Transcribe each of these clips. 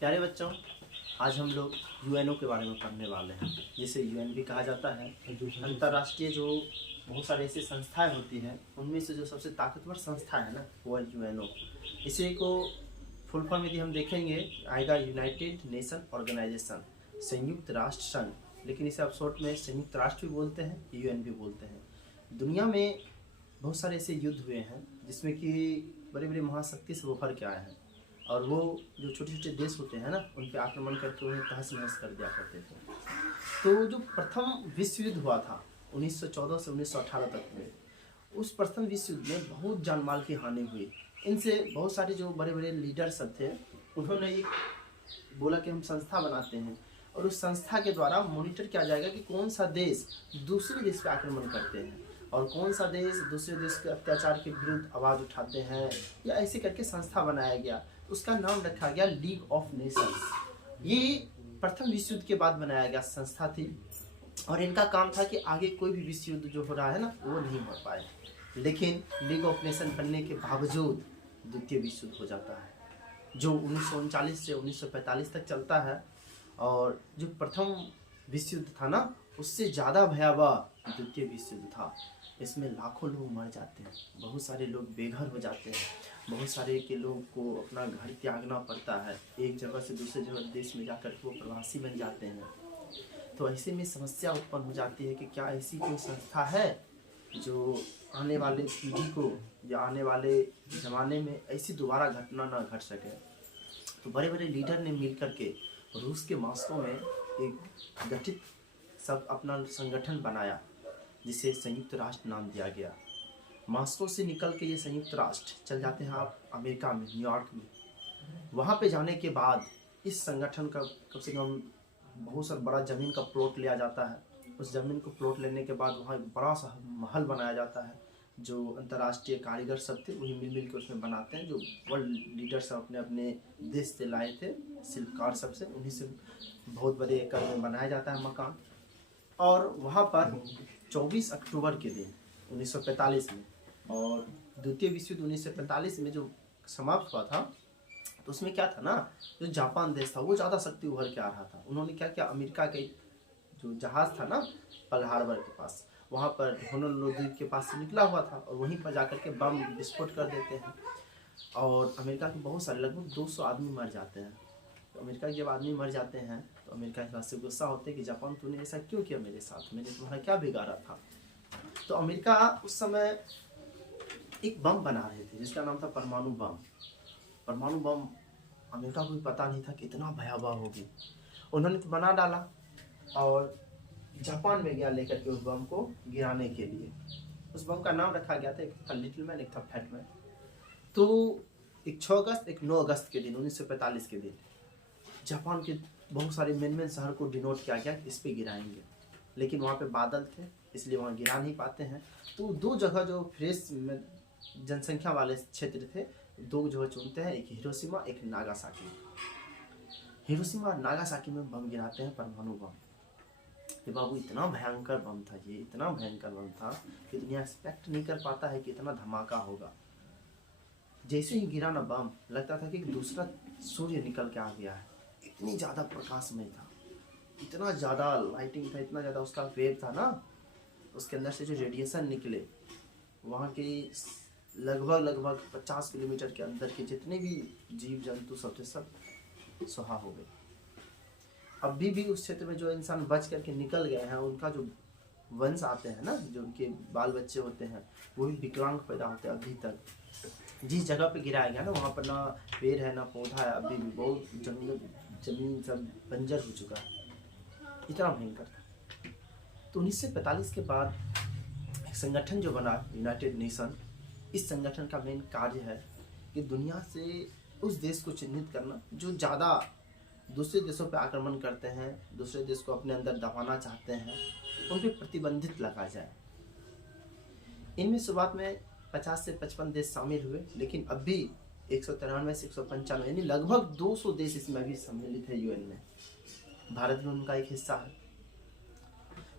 प्यारे बच्चों, आज हम लोग यूएनओ के बारे में पढ़ने वाले हैं, जिसे यूएन भी कहा जाता है। अंतर्राष्ट्रीय जो बहुत सारे ऐसी संस्थाएं होती हैं, उनमें से जो सबसे ताकतवर संस्था है ना, वो है यूएनओ। इसी को फुल फॉर्म यदि हम देखेंगे आएगा यूनाइटेड नेशन ऑर्गेनाइजेशन, संयुक्त राष्ट्र संघ। लेकिन इसे आप शॉर्ट में संयुक्त राष्ट्र भी बोलते हैं, यूएन भी बोलते हैं। दुनिया में बहुत सारे ऐसे युद्ध हुए हैं जिसमें कि बड़े बड़े महाशक्ति से उभर के आए हैं, और वो जो छोटे छोटे देश होते हैं ना, उन पर आक्रमण करके उन्हें तहस नहस कर दिया करते थे। तो जो प्रथम विश्व युद्ध हुआ था 1914 से 1918 तक में, उस प्रथम विश्व युद्ध में बहुत जानमाल की हानि हुई। इनसे बहुत सारे जो बड़े बड़े लीडर सब थे, उन्होंने एक बोला कि हम संस्था बनाते हैं, और उस संस्था के द्वारा मॉनिटर किया जाएगा कि कौन सा देश दूसरे देश पर आक्रमण करते हैं और कौन सा देश दूसरे देश के अत्याचार के विरुद्ध आवाज़ उठाते हैं, या ऐसे करके संस्था बनाया गया। उसका नाम रखा गया लीग ऑफ नेशंस। ये प्रथम विश्व युद्ध के बाद बनाया गया संस्था थी, और इनका काम था कि आगे कोई भी विश्व युद्ध जो हो रहा है ना, वो नहीं हो पाए। लेकिन लीग ऑफ नेशन बनने के बावजूद द्वितीय विश्व युद्ध हो जाता है, जो 1939 से 1945 तक चलता है। और जो प्रथम विश्व युद्ध था ना, उससे ज़्यादा भयावह द्वितीय विश्व युद्ध था। इसमें लाखों लोग मर जाते हैं, बहुत सारे लोग बेघर हो जाते हैं, बहुत सारे के लोग को अपना घर त्यागना पड़ता है, एक जगह से दूसरे जगह देश में जाकर के वो प्रवासी बन जाते हैं। तो ऐसे में समस्या उत्पन्न हो जाती है कि क्या ऐसी कोई संस्था है जो आने वाले पीढ़ी को या आने वाले ज़माने में ऐसी दोबारा घटना ना घट सके। तो बड़े बड़े लीडर ने मिल कर के रूस के मॉस्को में एक गठित सब अपना संगठन बनाया, जिसे संयुक्त राष्ट्र नाम दिया गया। मॉस्को से निकल के ये संयुक्त राष्ट्र चल जाते हैं आप अमेरिका में, न्यूयॉर्क में। वहाँ पे जाने के बाद इस संगठन का कम से कम बहुत सा बड़ा ज़मीन का प्लॉट लिया जाता है। उस ज़मीन को प्लॉट लेने के बाद वहाँ एक बड़ा सा महल बनाया जाता है, जो अंतर्राष्ट्रीय कारीगर सब थे वही मिल मिल के उसमें बनाते हैं। जो वर्ल्ड लीडर सब अपने अपने देश से लाए थे, शिल्पकार सबसे, उन्हीं से बहुत बड़े एकड़ में बनाया जाता है मकान। और वहाँ पर 24 अक्टूबर के दिन 1945 में, और द्वितीय विश्व युद्ध 1945 में जो समाप्त हुआ था, तो उसमें क्या था ना, जो जापान देश था वो ज़्यादा शक्ति उभर के आ रहा था। उन्होंने क्या किया, अमेरिका के जो जहाज़ था ना पर्ल हार्बर के पास, वहाँ पर होनोलुलु द्वीप के पास से निकला हुआ था, और वहीं पर जाकर के बम विस्फोट कर देते हैं, और अमेरिका के बहुत सारे लगभग 200 आदमी मर जाते हैं। तो अमेरिका के जब आदमी मर जाते हैं तो अमेरिका के पास से गुस्सा होते हैं कि जापान तूने ऐसा क्यों किया मेरे साथ, मैंने तुम्हारा क्या बिगाड़ा था। तो अमेरिका उस समय एक बम बना रहे थे जिसका नाम था परमाणु बम। परमाणु बम अमेरिका को भी पता नहीं था कि इतना भयावह होगी। उन्होंने तो बना डाला और जापान में गया लेकर के उस बम को गिराने के लिए। उस बम का नाम रखा गया था, एक था लिटिल मैन, एक था फैट मैन। तो एक 6 अगस्त, एक 9 अगस्त के दिन 1945 के दिन जापान के बहुत सारे मेन शहर को डिनोट किया गया कि इस पे गिराएंगे, लेकिन वहाँ पे बादल थे इसलिए वहाँ गिरा नहीं पाते हैं। तो दो जगह जो फ्रेश जनसंख्या वाले क्षेत्र थे, दो जगह चुनते हैं, एक हिरोशिमा एक नागासाकी। हिरोशिमा और नागासाकी में बम गिराते हैं, परमाणु बम। ये बाबू इतना भयंकर बम था, ये इतना भयंकर बम था कि दुनिया एक्सपेक्ट नहीं कर पाता है कि इतना धमाका होगा। जैसे ही गिरा ना बम, लगता था कि दूसरा सूर्य निकल के आ गया है, इतनी ज़्यादा प्रकाशमय था, इतना ज़्यादा लाइटिंग था, इतना ज़्यादा उसका वेग था ना, उसके अंदर से जो रेडिएशन निकले, वहाँ के लगभग 50 किलोमीटर के अंदर के जितने भी जीव जंतु सब थे, सब सुहा हो गए। अभी भी उस क्षेत्र में जो इंसान बच करके निकल गए हैं, उनका जो वंश आते हैं ना, जो उनके बाल बच्चे होते हैं, वो भी विकलांग पैदा होते हैं अभी तक। जिस जगह पे गिराया गया ना, वहाँ पर ना पेड़ है ना पौधा है, अभी भी बहुत जंगल जमीन सब बंजर हो चुका है, इतना भयंकर था। तो 1945 के बाद एक संगठन जो बना, यूनाइटेड नेशन, इस संगठन का मेन कार्य है कि दुनिया से उस देश को चिन्हित करना जो ज़्यादा दूसरे देशों पर आक्रमण करते हैं, दूसरे देश को अपने अंदर दबाना चाहते हैं, उन पर प्रतिबंधित लगा जाए। इनमें शुरुआत में 50 से 55 देश शामिल हुए, लेकिन अभी 193 से 195 यानी लगभग 200 देश इसमें अभी सम्मिलित है यूएन में। भारत भी उनका एक हिस्सा है।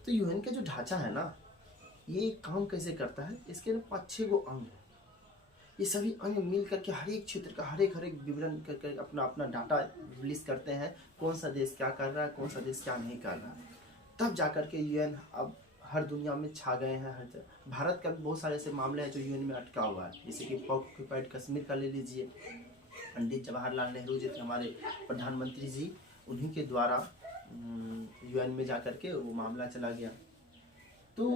तो यूएन का जो ढांचा है ना, ये काम कैसे करता है, इसके 5-6 गो अंग है। ये सभी अंग मिल करके हर एक क्षेत्र का हर एक विवरण करके अपना अपना डाटा रिलीज करते हैं, कौन सा देश क्या कर रहा है, कौन सा देश क्या नहीं कर रहा है। तब जाकर के यूएन अब हर दुनिया में छा गए हैं। हर जगह भारत का भी बहुत सारे ऐसे मामले हैं जो यूएन में अटका हुआ है, जैसे कि ऑक्युपाइड कश्मीर का ले लीजिए। पंडित जवाहरलाल नेहरू जी थे हमारे प्रधानमंत्री जी, उन्हीं के द्वारा यूएन में जाकर के वो मामला चला गया। तो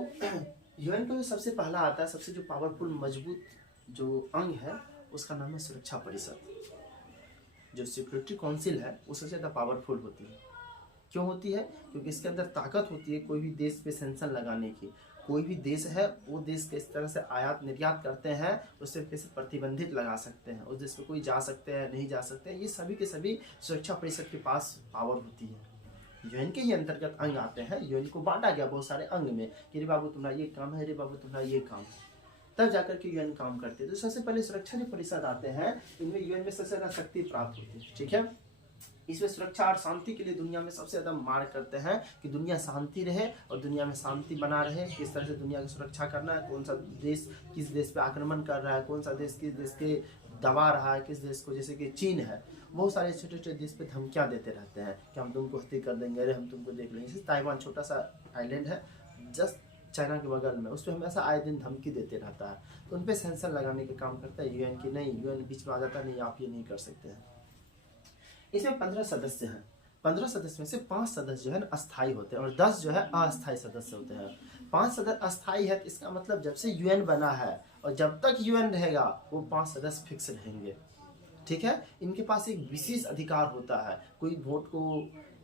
यूएन का जो सबसे पहला आता है, सबसे जो पावरफुल मजबूत जो अंग है उसका नाम है सुरक्षा परिषद। जो सिक्योरिटी काउंसिल है वो सबसे ज़्यादा पावरफुल होती है। क्यों होती है? क्योंकि इसके अंदर ताकत होती है कोई भी देश पे सेंक्शन लगाने की। कोई भी देश है वो देश किस तरह से आयात निर्यात करते हैं, उससे कैसे प्रतिबंधित लगा सकते हैं, उस देश पे कोई जा सकते हैं नहीं जा सकते हैं, ये सभी के सभी सुरक्षा परिषद के पास पावर होती है। यूएन के ही अंतर्गत अंग आते हैं। यूएन को बांटा गया बहुत सारे अंग में कि रे बाबू तुम्हारा ये काम है, रे बाबू तुम्हारा ये काम है, तब जाकर के यूएन काम करते हैं। तो सबसे पहले सुरक्षा जो परिषद आते हैं, इनमें यूएन में सबसे ज्यादा शक्ति प्राप्त होती है। ठीक है, इसमें सुरक्षा और शांति के लिए दुनिया में सबसे ज्यादा मांग करते हैं कि दुनिया शांति रहे और दुनिया में शांति बना रहे। किस तरह से दुनिया की सुरक्षा करना है, कौन सा देश किस देश पे आक्रमण कर रहा है, कौन सा देश किस देश के दबा रहा है, किस देश को, जैसे कि चीन है, बहुत सारे छोटे छोटे देश पे धमकियां देते रहते हैं कि हम तुमको हत्या कर देंगे, अरे हम तुमको देख लेंगे। जैसे ताइवान छोटा सा आइलैंड है जस्ट चाइना के बगल में, उस पर हमेशा आए दिन धमकी देते रहता है। तो उन पर सेंसर लगाने का काम करता है यूएन की। नहीं, यूएन बीच में आ जाता है, नहीं आप ये नहीं कर सकते हैं। इसमें 15 सदस्य हैं। 15 सदस्य में से 5 सदस्य जो है अस्थायी होते हैं और 10 जो है अस्थायी सदस्य होते हैं। 5 सदस्य अस्थायी है, तो इसका मतलब जब से यूएन बना है और जब तक यूएन रहेगा वो 5 सदस्य फिक्स रहेंगे। ठीक है, इनके पास एक विशेष अधिकार होता है, कोई वोट को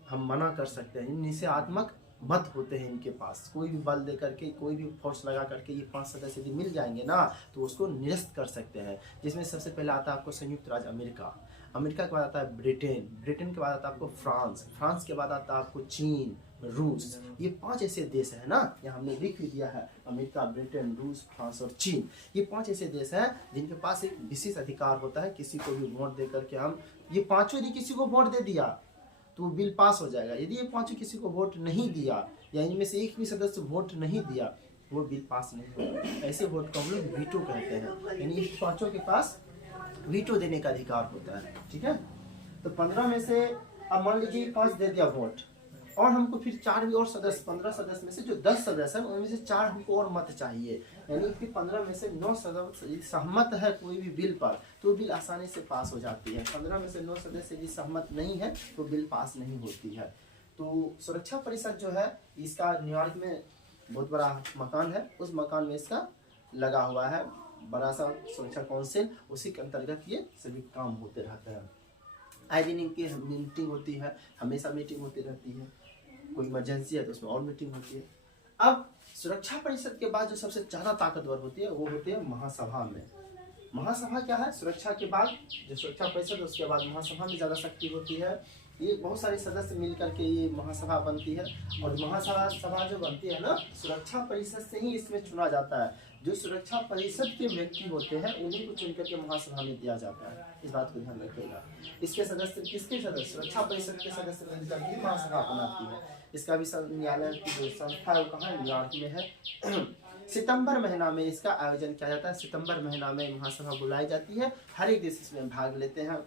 हम मना कर सकते हैं, निषेधात्मक मत होते हैं इनके पास। कोई भी बल दे करके, कोई भी फोर्स लगा करके ये 5 सदस्य यदि मिल जाएंगे ना तो उसको निरस्त कर सकते हैं। जिसमें सबसे पहले आता है आपको संयुक्त राज्य अमेरिका, अमेरिका के बाद आता है ब्रिटेन, ब्रिटेन के बाद आता है आपको फ्रांस, फ्रांस के बाद आता है आपको चीन, रूस। ये 5 ऐसे देश है ना, यहाँ हमने लिख भी दिया है, अमेरिका, ब्रिटेन, रूस, फ्रांस और चीन। ये 5 ऐसे देश हैं जिनके पास एक विशेष अधिकार होता है किसी को भी वोट दे करके हम, ये 5 यदि किसी को वोट दे दिया तो वो बिल पास हो जाएगा। यदि ये 5 किसी को वोट नहीं दिया या इनमें से एक भी सदस्य वोट नहीं दिया वो बिल पास नहीं होगा। ऐसे वोट को हम लोग वीटो कहते हैं, यानी इस 5 के पास वीटो देने का अधिकार होता है। ठीक है, तो 15 में से अब मान लीजिए 5 दे दिया वोट और हमको फिर 4 भी और सदस्य, 15 सदस्य में से जो 10 सदस्य हैं उनमें से 4 हमको और मत चाहिए, यानी कि 15 में से 9 सदस्य सहमत है कोई भी बिल पर तो बिल आसानी से पास हो जाती है। 15 में से 9 सदस्य यदि सहमत नहीं है तो बिल पास नहीं होती है। तो सुरक्षा परिषद जो है इसका न्यूयॉर्क में बहुत बड़ा मकान है, उस मकान में इसका लगा हुआ है बड़ा सा सुरक्षा काउंसिल, उसी के अंतर्गत ये सभी काम होते रहते हैं। आए दिन इनकी मीटिंग होती है, हमेशा मीटिंग होती रहती है, कोई इमरजेंसी है तो उसमें और मीटिंग होती है। अब सुरक्षा परिषद के बाद जो सबसे ज़्यादा ताकतवर होती है वो होती है महासभा में। महासभा क्या है? सुरक्षा के बाद जो सुरक्षा परिषद उसके बाद महासभा में ज़्यादा शक्ति होती है। ये बहुत सारे सदस्य मिल करके ये महासभा बनती है और महासभा जो बनती है ना, सुरक्षा परिषद से ही इसमें चुना जाता है। जो सुरक्षा परिषद के व्यक्ति होते हैं उन्हीं को चुन करके महासभा में दिया जाता है, इस बात को ध्यान रखिएगा। इसके सदस्य किसके सदस्य? सुरक्षा परिषद के सदस्य मिलकर के महासभा बनाती है। इसका भी न्यायालय की जो संस्था है वो कहाँ है? न्यूयॉर्क में है। सितंबर महीना में इसका आयोजन किया जाता है। सितंबर महीना में महासभा बुलाई जाती है, हर एक देश इसमें भाग लेते हैं।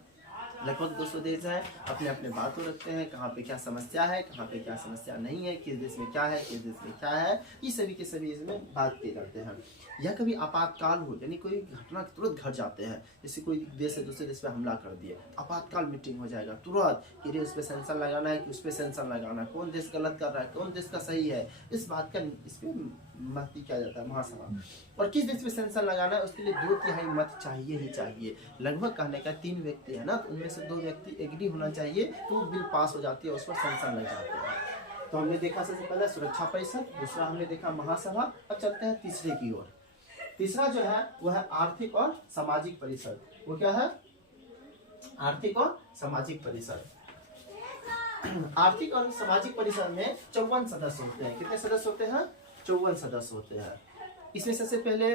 लगभग 200 देश हैं, अपने अपने बातों रखते हैं, कहाँ पे क्या समस्या है, कहाँ पे क्या समस्या नहीं है, किस देश में क्या है, किस देश में क्या है, ये सभी के सभी इसमें बातचीत करते हैं। या कभी आपातकाल हो, यानी कोई घटना तुरंत घट जाते हैं, जैसे कोई देश है दूसरे देश पे हमला कर दिए, आपातकाल मीटिंग हो जाएगा तुरंत कि उस पर सेंसर लगाना है कि उस पर सेंसर लगाना है, कौन देश गलत कर रहा है, कौन देश का सही है, इस बात का इस पर मत किया जाता है महासभा। और किस देश पे सेंसर लगाना है उसके लिए 2/3 मत चाहिए ही चाहिए। लगभग कहने का 3 व्यक्ति है ना, तो उनमें से 2 व्यक्ति एग्री होना चाहिए तो बिल पास हो जाती है, उस पर सेंसर लग जाते हैं। तो हमने देखा सबसे पहले सुरक्षा परिषद, दूसरा हमने देखा महासभा। अब चलते हैं तीसरे की ओर। तीसरा जो है वह है आर्थिक और सामाजिक परिषद। वो क्या है? आर्थिक और सामाजिक परिषद। आर्थिक और सामाजिक परिषद में 54 सदस्य होते हैं। कितने सदस्य होते हैं? 54 सदस्य होते हैं। इसमें सबसे पहले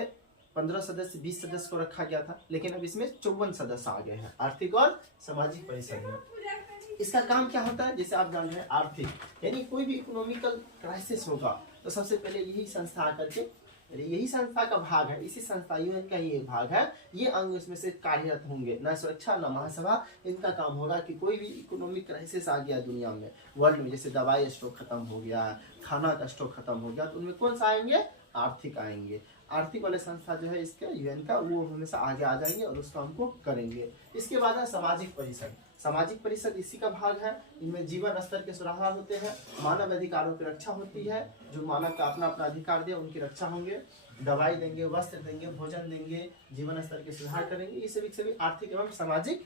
15 सदस्य 20 सदस्य को रखा गया था, लेकिन अब इसमें 54 सदस्य आ गए हैं आर्थिक और सामाजिक परिषद में। इसका काम क्या होता है? जैसे आप जान रहे हैं, आर्थिक यानी कोई भी इकोनॉमिकल क्राइसिस होगा तो सबसे पहले यही संस्था आकर के यही संस्था का भाग है, इसी संस्था यूएन का ही एक भाग है, ये अंग इसमें से कार्यरत होंगे। न सुरक्षा न महासभा, इनका काम होगा कि कोई भी इकोनॉमिक क्राइसिस आ गया दुनिया में, वर्ल्ड में, जैसे दवाई स्टॉक खत्म हो गया, खाना का स्टॉक खत्म हो गया, तो उनमें कौन सा आएंगे, आर्थिक आएंगे। आर्थिक वाले संस्था जो है इसके यूएन का, वो हमेशा आगे आ जाएंगे और उस काम को करेंगे। इसके बाद है सामाजिक परिषद। सामाजिक परिषद इसी का भाग है। इनमें जीवन स्तर के सुधार होते हैं, मानव अधिकारों की रक्षा होती है, जो मानव का अपना अपना अधिकार दे उनकी रक्षा होंगे, दवाई देंगे, वस्त्र देंगे, भोजन देंगे, जीवन स्तर के सुधार करेंगे। ये सभी आर्थिक एवं सामाजिक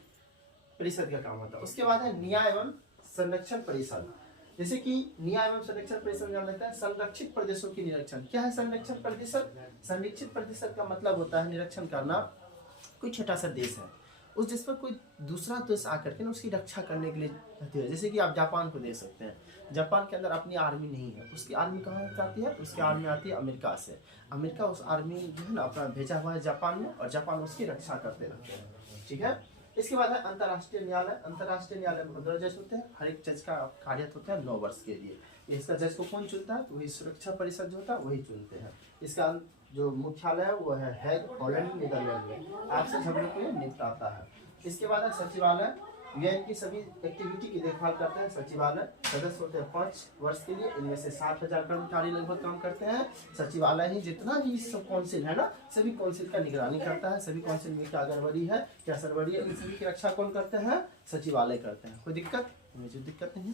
परिषद का काम होता है। उसके बाद है न्याय एवं संरक्षण परिषद। जैसे कि न्याय एवं संरक्षण परिषद जान लेते हैं, संरक्षित प्रदेशों की निरीक्षण। क्या है संरक्षण प्रदेशक? संरक्षित प्रदेशक का मतलब होता है निरीक्षण करना। कोई छोटा सा देश है, उस देश पर कोई दूसरा देश आकर के ना उसकी रक्षा करने के लिए रहती है। जैसे कि आप जापान को देख सकते हैं, जापान के अंदर अपनी आर्मी नहीं है, उसकी आर्मी कहाँ से आती है? उसकी आर्मी आती है अमेरिका से। अमेरिका उस आर्मी जो है ना अपना भेजा हुआ है जापान में, और जापान उसकी रक्षा करते रहते हैं। ठीक है। इसके बाद है अंतर्राष्ट्रीय न्यायालय। अंतर्राष्ट्रीय न्यायालय में 15 जज होते हैं, हर एक जज का कार्य होता है 9 वर्ष के लिए। इसका जज को कौन चुनता है? वही सुरक्षा परिषद जो होता है वही चुनते हैं। इसका जो मुख्यालय है वो है हैग, हॉलैंड, नीदरलैंड में। आपसे झगड़ों को निपटाता है। इसके बाद है सचिवालय। यूएन की सभी एक्टिविटी की देखभाल करते हैं सचिवालय। सदस्य होते हैं 5 वर्ष के लिए। इनमें से 60,000 कर्मचारी लगभग काम करते हैं। सचिवालय ही जितना भी सब काउंसिल है ना, सभी काउंसिल का निगरानी करता है। सभी काउंसिल में क्या गड़बड़ी है, क्या सरबड़ी है, इन सभी की रक्षा कौन करते हैं? सचिवालय करते हैं। कोई दिक्कत? मुझे दिक्कत नहीं है।